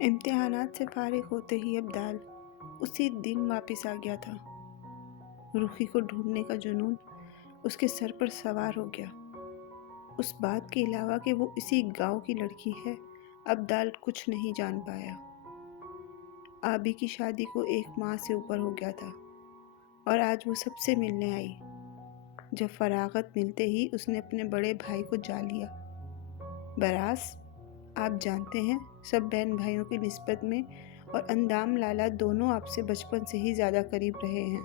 इम्तिहानात से फारिग होते ही अब्दाल उसी दिन वापस आ गया था। रूही को ढूंढने का जुनून उसके सर पर सवार हो गया। उस बात के अलावा कि वो इसी गांव की लड़की है, अब्दाल कुछ नहीं जान पाया। आबी की शादी को 1 माह से ऊपर हो गया था और आज वो सबसे मिलने आई। जब फरागत मिलते ही उसने अपने बड़े भाई को जा लिया। बरास, आप जानते हैं सब बहन भाइयों की निस्बत में और अंदाम लाला दोनों आपसे बचपन से ही ज़्यादा करीब रहे हैं।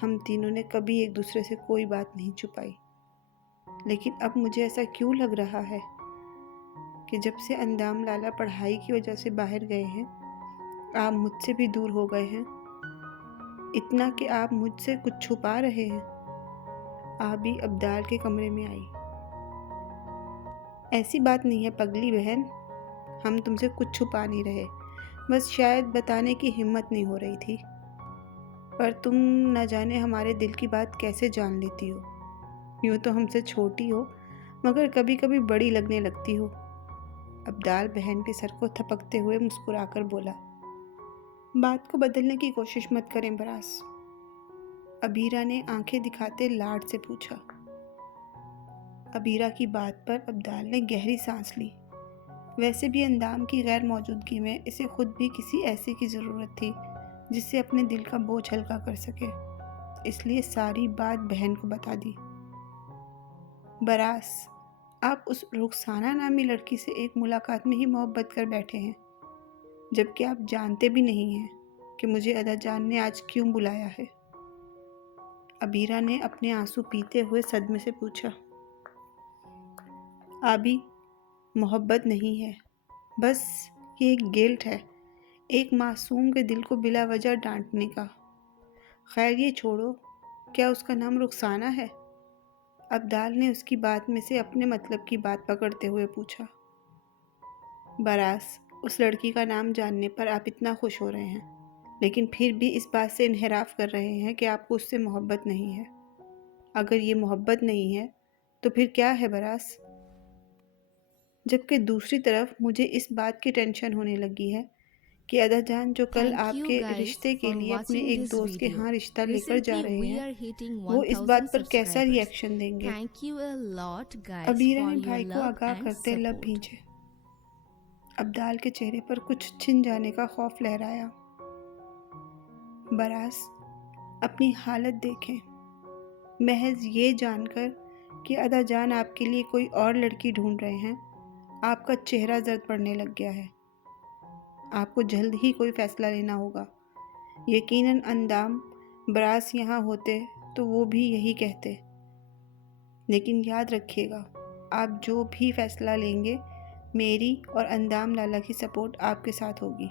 हम तीनों ने कभी एक दूसरे से कोई बात नहीं छुपाई, लेकिन अब मुझे ऐसा क्यों लग रहा है कि जब से अंदाम लाला पढ़ाई की वजह से बाहर गए हैं, आप मुझसे भी दूर हो गए हैं। इतना कि आप मुझसे कुछ छुपा रहे हैं। आबी अब्दाल के कमरे में आई। ऐसी बात नहीं है पगली बहन, हम तुमसे कुछ छुपा नहीं रहे, बस शायद बताने की हिम्मत नहीं हो रही थी। पर तुम न जाने हमारे दिल की बात कैसे जान लेती हो। यूँ तो हमसे छोटी हो, मगर कभी कभी बड़ी लगने लगती हो। अब्दाल बहन के सर को थपकते हुए मुस्कुराकर बोला। बात को बदलने की कोशिश मत करें बरास, अबीरा ने आंखें दिखाते लाड से पूछा। अबीरा की बात पर अब्दाल ने गहरी सांस ली। वैसे भी अंदाम की गैर मौजूदगी में इसे खुद भी किसी ऐसे की ज़रूरत थी जिससे अपने दिल का बोझ हल्का कर सके, इसलिए सारी बात बहन को बता दी। बरास, आप उस रुखसाना नामी लड़की से एक मुलाकात में ही मोहब्बत कर बैठे हैं, जबकि आप जानते भी नहीं हैं कि मुझे अदा जान ने आज क्यों बुलाया है। अबीरा ने अपने आंसू पीते हुए सदमे से पूछा। आबी, मोहब्बत नहीं है, बस ये एक गिल्ट है, एक मासूम के दिल को बिला वजह डांटने का। खैर ये छोड़ो, क्या उसका नाम रुखसाना है? अब्दाल ने उसकी बात में से अपने मतलब की बात पकड़ते हुए पूछा। बरास, उस लड़की का नाम जानने पर आप इतना खुश हो रहे हैं, लेकिन फिर भी इस बात से इनहराफ कर रहे हैं कि आपको उससे मोहब्बत नहीं है। अगर ये मोहब्बत नहीं है तो फिर क्या है बरास? जबकि दूसरी तरफ मुझे इस बात की टेंशन होने लगी है कि अदा जान जो कल Thank you आपके guys रिश्ते के for लिए अपने watching एक this दोस्त के video. यहाँ रिश्ता लेकर जा Recently रहे we हैं, are hitting वो इस 1000 बात पर कैसा subscribers. रिएक्शन देंगे। Thank you a lot guys Abira for ने your भाई को love आगाह and करते लब support. भींचे। अब्दाल के चेहरे पर कुछ छिन जाने का खौफ लहराया। बरास, अपनी हालत देखें। महज ये जानकर कि अदा जान आपके लिए कोई और लड़की ढूंढ रहे हैं, आपका चेहरा जर्द पड़ने लग गया है। आपको जल्द ही कोई फैसला लेना होगा। यकीनन अंदाम बरास यहाँ होते तो वो भी यही कहते। लेकिन याद रखिएगा, आप जो भी फैसला लेंगे, मेरी और अंदाम लाला की सपोर्ट आपके साथ होगी।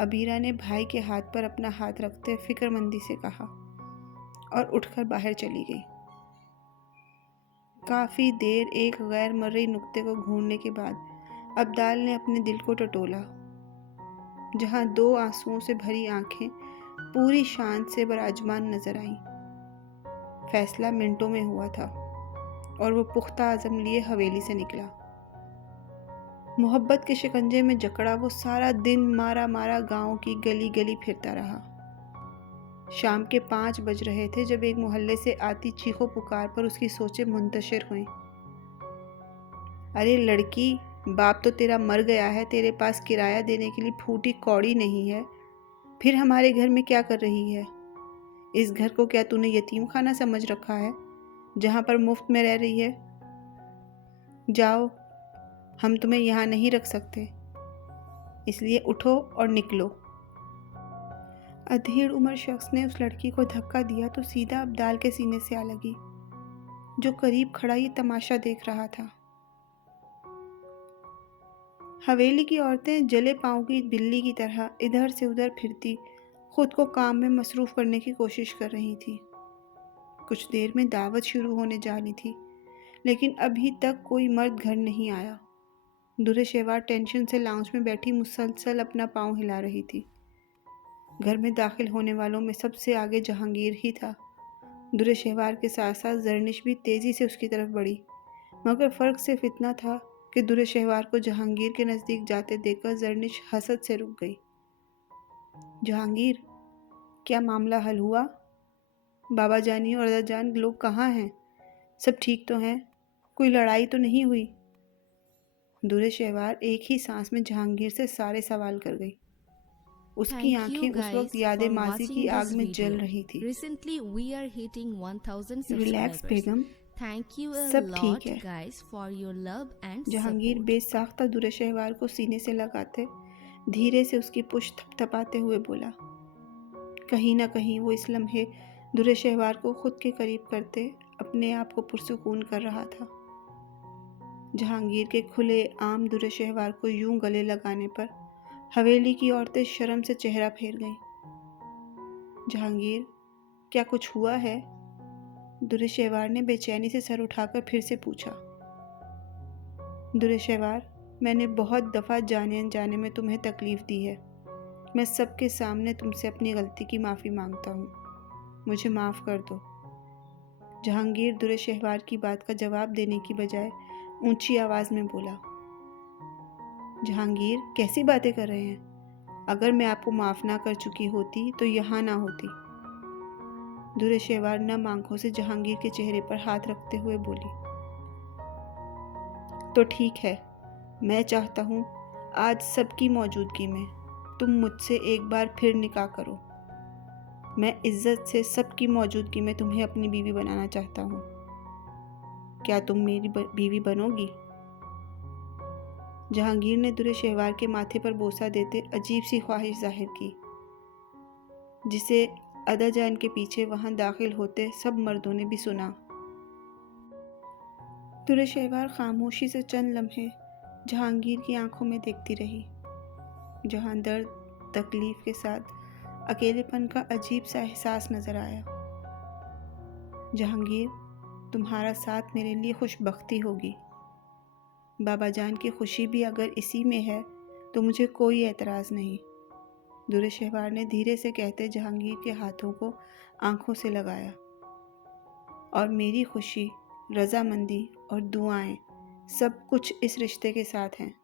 अबीरा ने भाई के हाथ पर अपना हाथ रखते फिक्रमंदी से कहा और उठकर बाहर चली गई। काफ़ी देर एक गैर मर्री नुक्ते को घूरने के बाद अब्दाल ने अपने दिल को टटोला, जहाँ 2 आंसुओं से भरी आंखें पूरी शान से बराजमान नजर आईं। फैसला मिनटों में हुआ था और वो पुख्ता आज़म लिए हवेली से निकला। मोहब्बत के शिकंजे में जकड़ा वो सारा दिन मारा मारा गांव की गली गली फिरता रहा। शाम के 5 बज रहे थे जब एक मोहल्ले से आती चीखों पुकार पर उसकी सोचें मुंतशिर हुईं। अरे लड़की, बाप तो तेरा मर गया है, तेरे पास किराया देने के लिए फूटी कौड़ी नहीं है, फिर हमारे घर में क्या कर रही है? इस घर को क्या तूने यतीम खाना समझ रखा है, जहाँ पर मुफ्त में रह रही है? जाओ, हम तुम्हें यहाँ नहीं रख सकते, इसलिए उठो और निकलो। अधेड़ उम्र शख्स ने उस लड़की को धक्का दिया तो सीधा अब्दाल के सीने से आ लगी, जो करीब खड़ा ये तमाशा देख रहा था। हवेली की औरतें जले पाँव की बिल्ली की तरह इधर से उधर फिरती खुद को काम में मसरूफ़ करने की कोशिश कर रही थी। कुछ देर में दावत शुरू होने जानी थी, लेकिन अभी तक कोई मर्द घर नहीं आया। दूल्हे शेवार टेंशन से लाउंज में बैठी मुसलसल अपना पाँव हिला रही थी। घर में दाखिल होने वालों में सबसे आगे जहांगीर ही था। दूल्हे शेवार के साथ साथ जरनिश भी तेज़ी से उसकी तरफ बढ़ी, मगर फ़र्क सिर्फ इतना था कि दुरेशहवार को जहांगीर के नज़दीक जाते देखकर जरनिश हसद से रुक गई। जहांगीर, क्या मामला हल हुआ? बाबा जानी और दादा जान लोग कहाँ हैं? सब ठीक तो हैं? कोई लड़ाई तो नहीं हुई? दुरेशहवार एक ही सांस में जहांगीर से सारे सवाल कर गई। उसकी Thank you आंखें उस वक्त guys यादें for माजी की watching आग this में जल video. रही थी। Recently we are hitting 1000 relax subscribers. Begum, Thank you a सब ठीक lot है। guys for your love and Jahangir support. बेसाख्ता दुरेशहवार को सीने से लगाते धीरे से उसकी पुश्त थपथपाते हुए बोला। कहीं ना कहीं वो इस लम्हे दुरेशहवार को खुद के करीब करते अपने आप को पुरसुकून कर रहा था। जहांगीर के खुले आम दुरेशहवार को यूं गले लगाने पर हवेली की औरतें शर्म से चेहरा फेर गईं। जहांगीर, क्या कुछ हुआ है? दुरेशहवार ने बेचैनी से सर उठाकर फिर से पूछा। दुरेशहवार, मैंने बहुत दफ़ा जाने अनजाने में तुम्हें तकलीफ़ दी है। मैं सबके सामने तुमसे अपनी गलती की माफ़ी मांगता हूँ। मुझे माफ़ कर दो। जहांगीर दुरेशहवार की बात का जवाब देने की बजाय ऊंची आवाज़ में बोला। जहांगीर, कैसी बातें कर रहे हैं? अगर मैं आपको माफ़ ना कर चुकी होती तो यहाँ ना होती। दुरेशहवार नम आंखों से जहांगीर के चेहरे पर हाथ रखते हुए बोली। तो ठीक है, मैं चाहता हूँ आज सबकी मौजूदगी में तुम मुझसे एक बार फिर निकाह करो। मैं इज्जत से सबकी मौजूदगी में तुम्हें अपनी बीवी बनाना चाहता हूँ। क्या तुम मेरी बीवी बनोगी? जहांगीर ने दुरेशहवार के माथे पर बोसा देते अजीब सी ख्वाहिश जाहिर की, जिसे अदा जान के पीछे वहां दाखिल होते सब मर्दों ने भी सुना। दुरेशहवार खामोशी से चंद लम्हे जहांगीर की आंखों में देखती रही, जहां दर्द तकलीफ के साथ अकेलेपन का अजीब सा एहसास नजर आया। जहांगीर, तुम्हारा साथ मेरे लिए खुशबख्ती होगी। बाबा जान की खुशी भी अगर इसी में है तो मुझे कोई एतराज़ नहीं। दुरेशहवार ने धीरे से कहते जहांगीर के हाथों को आंखों से लगाया। और मेरी खुशी, रजामंदी और दुआएं सब कुछ इस रिश्ते के साथ हैं।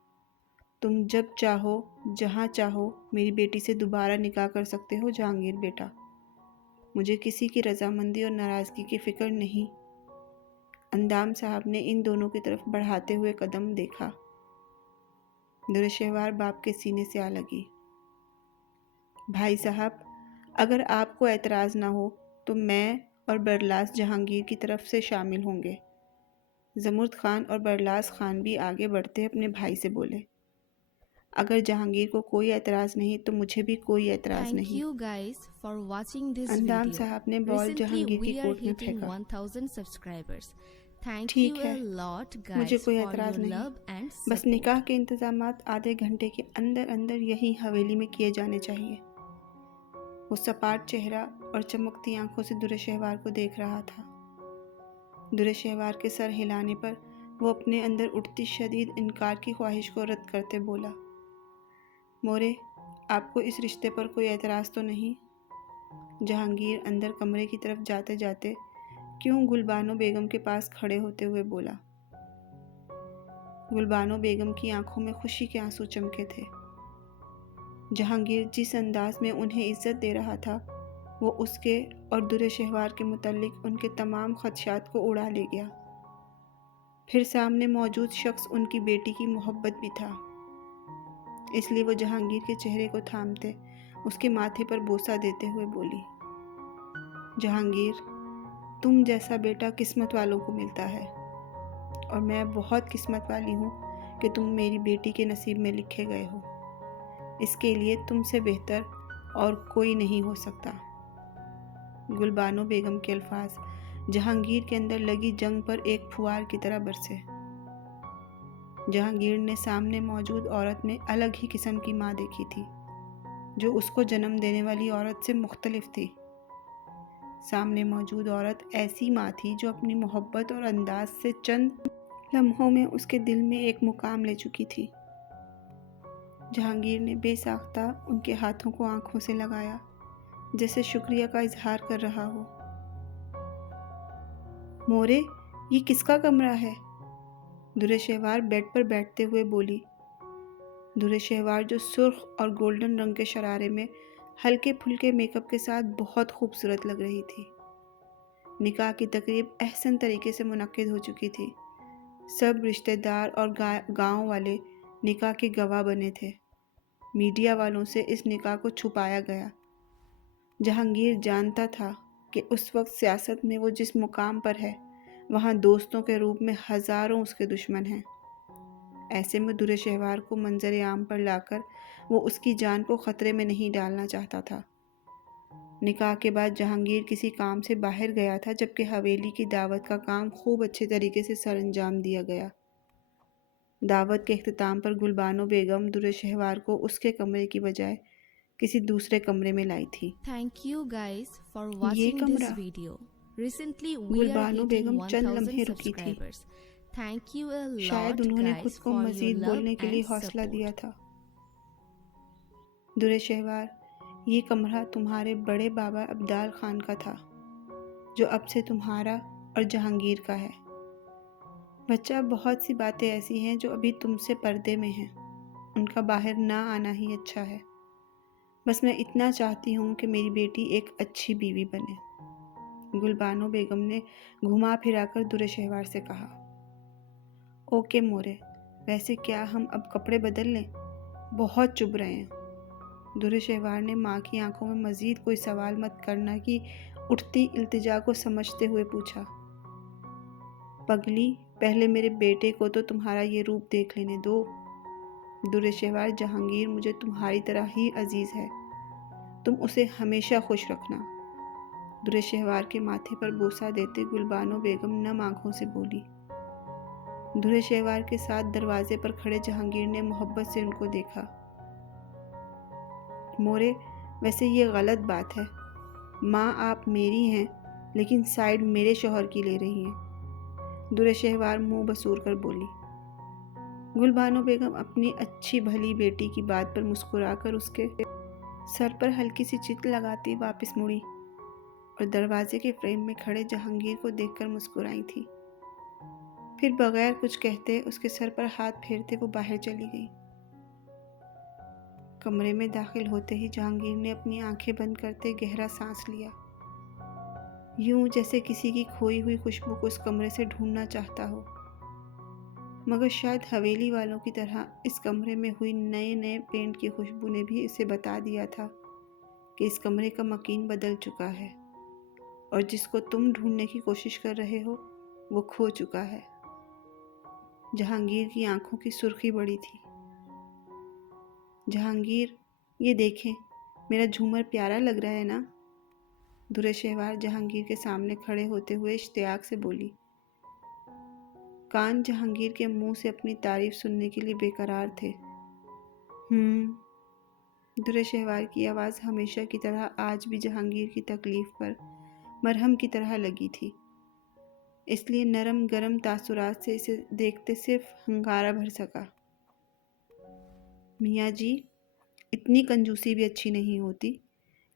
तुम जब चाहो, जहाँ चाहो मेरी बेटी से दोबारा निकाह कर सकते हो जहांगीर बेटा। मुझे किसी की रजामंदी और नाराज़गी की फ़िक्र नहीं। अंदाम साहब ने इन दोनों की तरफ बढ़ाते हुए कदम देखा। दुरेशहवार बाप के सीने से आ लगी। भाई साहब, अगर आपको एतराज़ ना हो तो मैं और बरलास जहांगीर की तरफ से शामिल होंगे। जमुर्द खान और बरलास खान भी आगे बढ़ते अपने भाई से बोले। अगर जहांगीर को कोई एतराज़ नहीं तो मुझे भी कोई एतराज़ Thank नहीं। you guys for watching this अंदाम video. साहब ने बॉल Recently जहांगीर की we are कोर्ट में hitting फेंका। 1000 subscribers. Thank ठीक you है, a lot मुझे guys कोई for एतराज़ your नहीं। love and बस support. निकाह के इंतज़ामात आधे घंटे के अंदर अंदर यही हवेली में किए जाने चाहिए। वो सपाट चेहरा और चमकती आंखों से दुरेशहवार को देख रहा था। दुरेशहवार के सर हिलाने पर वो अपने अंदर उठती शदीद इनकार की ख्वाहिश को रद्द करते बोला। मोरे, आपको इस रिश्ते पर कोई एतराज़ तो नहीं? जहांगीर अंदर कमरे की तरफ जाते जाते क्यों गुलबानो बेगम के पास खड़े होते हुए बोला। गुलबानो बेगम की आंखों में खुशी के आंसू चमके थे। जहांगीर जिस अंदाज में उन्हें इज्जत दे रहा था वो उसके और दुरेशहवार के मुताल्लिक उनके तमाम खदशात को उड़ा ले गया। फिर सामने मौजूद शख्स उनकी बेटी की मोहब्बत भी था, इसलिए वो जहांगीर के चेहरे को थामते उसके माथे पर बोसा देते हुए बोली। जहांगीर, तुम जैसा बेटा किस्मत वालों को मिलता है और मैं बहुत किस्मत वाली हूँ कि तुम मेरी बेटी के नसीब में लिखे गए हो। इसके लिए तुमसे बेहतर और कोई नहीं हो सकता। गुलबानो बेगम के अल्फाज जहांगीर के अंदर लगी जंग पर एक फुआर की तरह बरसे। जहांगीर ने सामने मौजूद औरत में अलग ही किस्म की माँ देखी थी, जो उसको जन्म देने वाली औरत से मुख्तलिफ थी। सामने मौजूद औरत ऐसी माँ थी जो अपनी मोहब्बत और अंदाज से चंद लम्हों में उसके दिल में एक मुकाम ले चुकी थी। जहांगीर ने बेसाख्ता उनके हाथों को आंखों से लगाया, जैसे शुक्रिया का इजहार कर रहा हो। मोरे, ये किसका कमरा है? दुर्रे शहवार बेड पर बैठते हुए बोली। दुर्रे शहवार जो सुर्ख और गोल्डन रंग के शरारे में हल्के फुल्के मेकअप के साथ बहुत खूबसूरत लग रही थी। निकाह की तकरीब अहसन तरीके से मुनक्किद हो चुकी थी। सब रिश्तेदार और गांव वाले निकाह के गवाह बने थे। मीडिया वालों से इस निकाह को छुपाया गया। जहांगीर जानता था कि उस वक्त सियासत में वो जिस मुकाम पर है, वहाँ दोस्तों के रूप में हज़ारों उसके दुश्मन हैं। ऐसे में दुर्रे शहवार को मंजर आम पर लाकर वो उसकी जान को ख़तरे में नहीं डालना चाहता था। निकाह के बाद जहांगीर किसी काम से बाहर गया था, जबकि हवेली की दावत का काम खूब अच्छे तरीके से सरअंजाम दिया गया। दावत के इख्तिताम पर गुलबानो बेगम दुर्रे शहवार को उसके कमरे की बजाय किसी दूसरे कमरे में लाई थी। Thank you guys for ये watching this कमरा video. Recently we are Gulbano hitting बेगम चंद 1000 लम्हे रुकी थी। subscribers. Thank you a शायद lot उन्होंने guys खुद को for your मजीद love बोलने के लिए and हौसला दिया support. था। दुर्रे शहवार, ये कमरा तुम्हारे बड़े बाबा अब्दाल खान का था, जो अब से तुम्हारा और जहांगीर का है। बच्चा, बहुत सी बातें ऐसी हैं जो अभी तुमसे पर्दे में हैं, उनका बाहर ना आना ही अच्छा है। बस मैं इतना चाहती हूँ कि मेरी बेटी एक अच्छी बीवी बने। गुलबानो बेगम ने घुमा फिराकर दुर्रे शहवार से कहा। ओके मोरे, वैसे क्या हम अब कपड़े बदल लें? बहुत चुभ रहे हैं। दुर्रे शहवार ने माँ की आंखों में मजीद कोई सवाल मत करना की उठती इल्तिजा को समझते हुए पूछा। पगली, पहले मेरे बेटे को तो तुम्हारा ये रूप देख लेने दो। दुर्रे शहवार, जहांगीर मुझे तुम्हारी तरह ही अजीज है, तुम उसे हमेशा खुश रखना। दुर्रे शहवार के माथे पर बोसा देते गुलबानो बेगम नम आंखों से बोली। दुर्रे शहवार के साथ दरवाजे पर खड़े जहांगीर ने मोहब्बत से उनको देखा। मोरे, वैसे ये गलत बात है। माँ आप मेरी हैं, लेकिन साइड मेरे शौहर की ले रही हैं। दुर्रे शहवार मुंह बसूर कर बोली। गुलबानो बेगम अपनी अच्छी भली बेटी की बात पर मुस्कुराकर उसके सर पर हल्की सी चित लगाती वापस मुड़ी और दरवाजे के फ्रेम में खड़े जहांगीर को देखकर मुस्कुराई थी। फिर बगैर कुछ कहते उसके सर पर हाथ फेरते वो बाहर चली गई। कमरे में दाखिल होते ही जहांगीर ने अपनी आंखें बंद करते गहरा सांस लिया, यूं जैसे किसी की खोई हुई खुशबू को उस कमरे से ढूंढना चाहता हो। मगर शायद हवेली वालों की तरह इस कमरे में हुई नए नए पेंट की खुशबू ने भी इसे बता दिया था कि इस कमरे का मकीन बदल चुका है और जिसको तुम ढूंढने की कोशिश कर रहे हो वो खो चुका है। जहांगीर की आंखों की सुर्खी बड़ी थी। जहांगीर, ये देखें, मेरा झूमर प्यारा लग रहा है ना? दुर्रे शहवार जहांगीर के सामने खड़े होते हुए इश्तियाक से बोली। कान जहांगीर के मुंह से अपनी तारीफ सुनने के लिए बेकरार थे। दुर्रे शहवार की आवाज़ हमेशा की तरह आज भी जहांगीर की तकलीफ पर मरहम की तरह लगी थी, इसलिए नरम गरम तासुरात से इसे देखते सिर्फ हंगारा भर सका। मियाँ जी, इतनी कंजूसी भी अच्छी नहीं होती,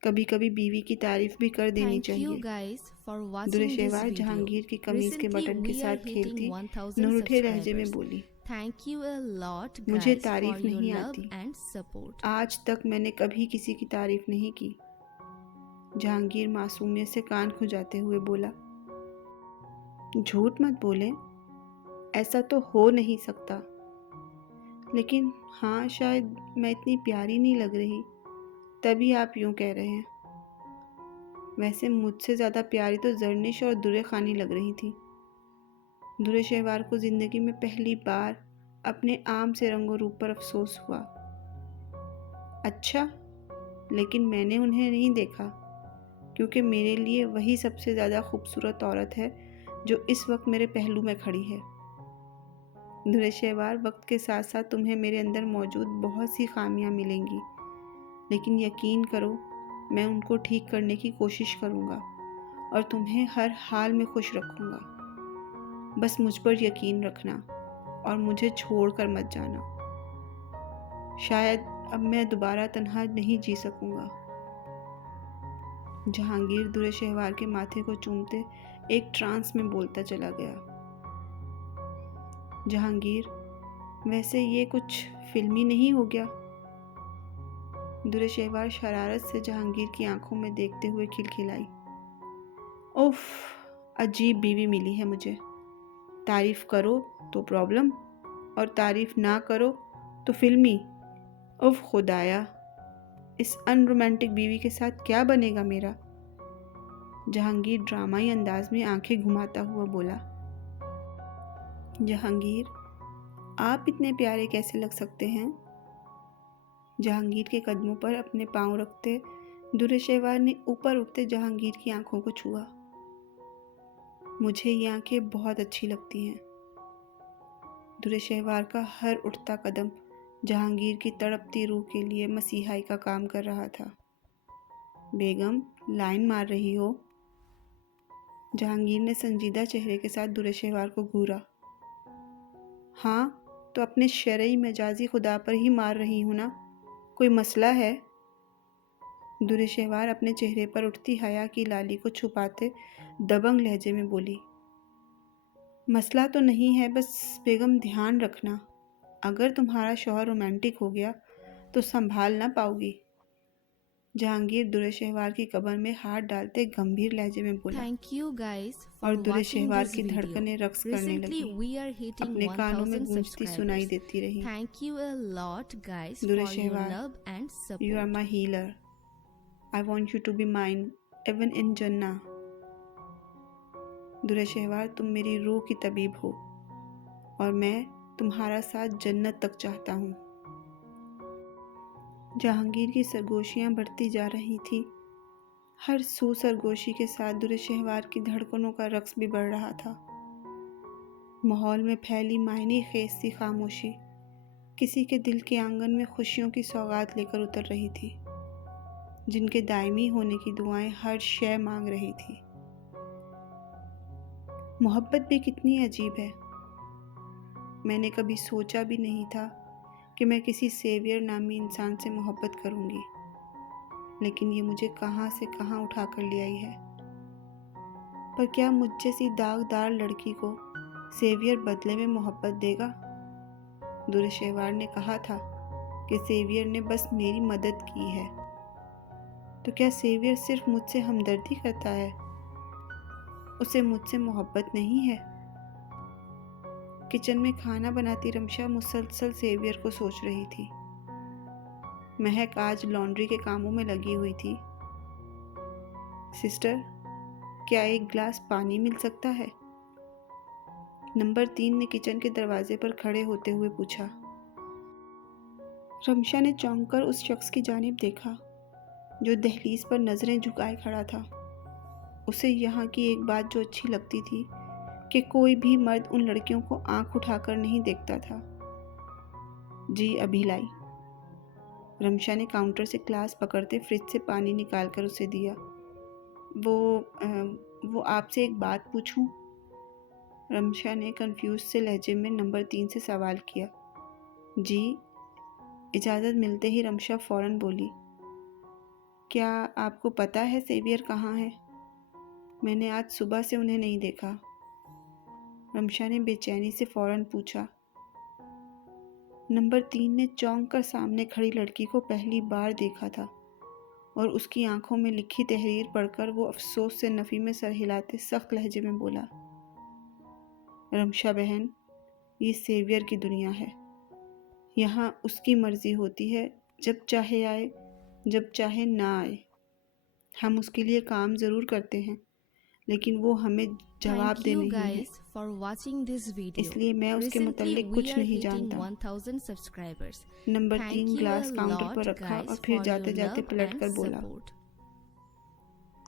कभी कभी बीवी की तारीफ भी कर देनी Thank चाहिए। you guys for दुर्रे watching this Shahwar video. Jahangir की कमीज के Recently बटन के we are साथ hitting खेलती 1000 नूठे लहजे में subscribers. बोली। Thank you a lot मुझे guys for तारीफ your नहीं love आती। and support. आज तक मैंने कभी किसी की तारीफ नहीं की। जहांगीर मासूमियत से कान खुजाते हुए बोला। झूठ मत बोलें, ऐसा तो हो नहीं सकता। लेकिन हाँ, शायद मैं इतनी प्यारी नहीं लग रही, तभी आप यूँ कह रहे हैं। वैसे मुझसे ज़्यादा प्यारी तो जरनिश और दुर्रे खानी लग रही थी। दुर्रे शहवार को ज़िंदगी में पहली बार अपने आम से रंगो रूप पर अफसोस हुआ। अच्छा, लेकिन मैंने उन्हें नहीं देखा, क्योंकि मेरे लिए वही सबसे ज़्यादा खूबसूरत औरत है जो इस वक्त मेरे पहलू में खड़ी है। दुर्रे शहवार, वक्त के साथ साथ तुम्हें मेरे अंदर मौजूद बहुत सी खामियां मिलेंगी, लेकिन यकीन करो, मैं उनको ठीक करने की कोशिश करूँगा और तुम्हें हर हाल में खुश रखूँगा। बस मुझ पर यकीन रखना और मुझे छोड़ कर मत जाना। शायद अब मैं दोबारा तन्हा नहीं जी सकूँगा। जहांगीर दुर्रे शहवार के माथे को चूमते एक ट्रांस में बोलता चला गया। जहांगीर, वैसे ये कुछ फिल्मी नहीं हो गया? दुरेशेवार शरारत से जहांगीर की आंखों में देखते हुए खिलखिलाई। उफ, अजीब बीवी मिली है मुझे। तारीफ करो तो प्रॉब्लम और तारीफ ना करो तो फिल्मी। उफ खुदाया, इस अनरोमांटिक बीवी के साथ क्या बनेगा मेरा? जहांगीर ड्रामाई अंदाज में आंखें घुमाता हुआ बोला। जहांगीर, आप इतने प्यारे कैसे लग सकते हैं? जहांगीर के कदमों पर अपने पांव रखते दुरेशेवार ने ऊपर उठते जहांगीर की आंखों को छुआ। मुझे ये आंखें बहुत अच्छी लगती हैं। दुरेशेवार का हर उठता कदम जहांगीर की तड़पती रूह के लिए मसीहाई का काम कर रहा था। बेगम, लाइन मार रही हो? जहांगीर ने संजीदा चेहरे के साथ दुरेशेवार को घूरा। हाँ, तो अपने शरई मजाजी खुदा पर ही मार रही हूँ ना। कोई मसला है? दुरेशेवार अपने चेहरे पर उठती हया की लाली को छुपाते दबंग लहजे में बोली। मसला तो नहीं है, बस बेगम ध्यान रखना, अगर तुम्हारा शौहर रोमांटिक हो गया तो संभाल ना पाओगी। जहांगीर दुरेशेवार की कमर में हाथ डालते गंभीर लहजे में बोला। Thank you guys for और watching दुरेशेवार this की video. धड़कनें रक्स करने Recently लगी, we are hitting अपने कानों में 1000 गूंजती सुनाई subscribers. देती रही। Thank you a lot guys for your दुरेशेवार, love and You are support. my healer. I want you to be mine, even in Jannah. दुरेशेवार, तुम मेरी रूह की तबीब हो और मैं तुम्हारा साथ जन्नत तक चाहता हूँ। जहांगीर की सरगोशियाँ बढ़ती जा रही थी। हर सू सरगोशी के साथ दुरेशेवार की धड़कनों का रक्स भी बढ़ रहा था। माहौल में फैली मायने खेज सी खामोशी किसी के दिल के आंगन में खुशियों की सौगात लेकर उतर रही थी, जिनके दायमी होने की दुआएं हर शय मांग रही थी। मोहब्बत भी कितनी अजीब है। मैंने कभी सोचा भी नहीं था कि मैं किसी सेवियर नामी इंसान से मोहब्बत करूंगी, लेकिन ये मुझे कहाँ से कहाँ उठा कर ले आई है। पर क्या मुझ जैसी दागदार लड़की को सेवियर बदले में मोहब्बत देगा? दुरेशेवार ने कहा था कि सेवियर ने बस मेरी मदद की है, तो क्या सेवियर सिर्फ मुझसे हमदर्दी करता है? उसे मुझसे मोहब्बत नहीं है? किचन में खाना बनाती रमशा मुसलसल सेवियर को सोच रही थी। महक आज लॉन्ड्री के कामों में लगी हुई थी। सिस्टर, क्या एक गिलास पानी मिल सकता है? नंबर 3 ने किचन के दरवाजे पर खड़े होते हुए पूछा। रमशा ने चौंक कर उस शख्स की जानिब देखा जो दहलीज पर नजरें झुकाए खड़ा था। उसे यहाँ की एक बात जो अच्छी लगती थी कि कोई भी मर्द उन लड़कियों को आंख उठाकर नहीं देखता था। जी, अभी लाई। रमशा ने काउंटर से ग्लास पकड़ते फ्रिज से पानी निकालकर उसे दिया। वो आपसे एक बात पूछूं? रमशा ने कंफ्यूज से लहजे में नंबर 3 से सवाल किया। जी। इजाज़त मिलते ही रमशा फौरन बोली, क्या आपको पता है सेवियर कहाँ है? मैंने आज सुबह से उन्हें नहीं देखा। रमशा ने बेचैनी से फौरन पूछा। नंबर 3 ने चौंक कर सामने खड़ी लड़की को पहली बार देखा था और उसकी आंखों में लिखी तहरीर पढ़कर वो अफसोस से नफ़ी में सर हिलाते सख्त लहजे में बोला, रमशा बहन, ये सेवियर की दुनिया है। यहाँ उसकी मर्ज़ी होती है, जब चाहे आए, जब चाहे ना आए। हम उसके लिए काम ज़रूर करते हैं, लेकिन वो हमें जवाबदेह Thank you नहीं है। guys for watching this video. इसलिए मैं उसके Recently मुतल्लिक we कुछ are नहीं hitting जानता। 1000 subscribers. Number 3 Thank you glass a counter पर lot रखा guys और फिर for जाते your जाते love पलट and कर बोला, support.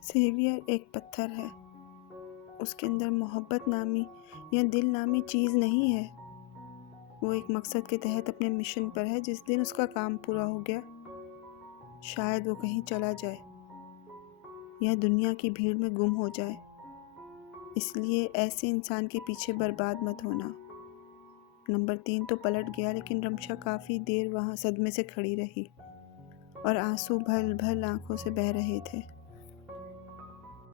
सेवियर एक पत्थर है, उसके अंदर मोहब्बत नामी या दिल नामी चीज़ नहीं है। वो एक मकसद के तहत अपने मिशन पर है। जिस दिन उसका काम पूरा हो गया, शायद वो कहीं चला जाए या दुनिया की भीड़ में गुम हो जाए। इसलिए ऐसे इंसान के पीछे बर्बाद मत होना। नंबर 3 तो पलट गया, लेकिन रमशा काफ़ी देर वहाँ सदमे से खड़ी रही और आंसू भल भल आंखों से बह रहे थे।